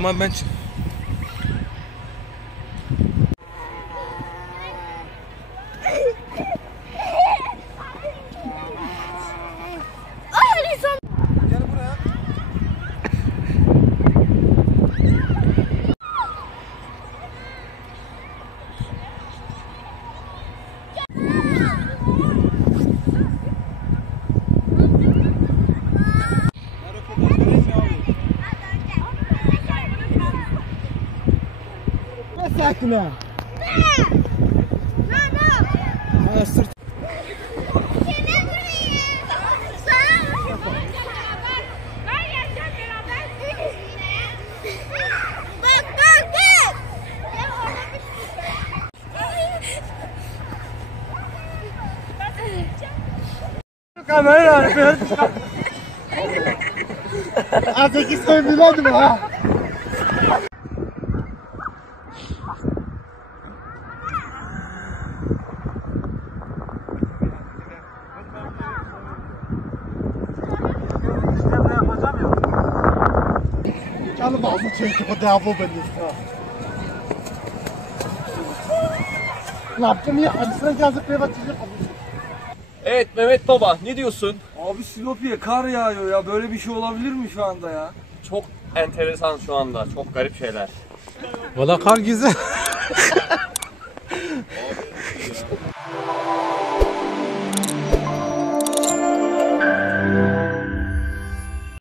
zaman ben Gel buraya. Sakına. Ha, sırt. Kamera biraz. Artık istemiyorum ha. Canım ağzı çünkü bu devil benim. Ne yaptım ya? Acısına yazıp bir batacak. Evet Mehmet Baba, ne diyorsun? Abi Silopi'ye kar yağıyor ya. Böyle bir şey olabilir mi şu anda ya? Çok enteresan şu anda. Çok garip şeyler. Valla kar güzel.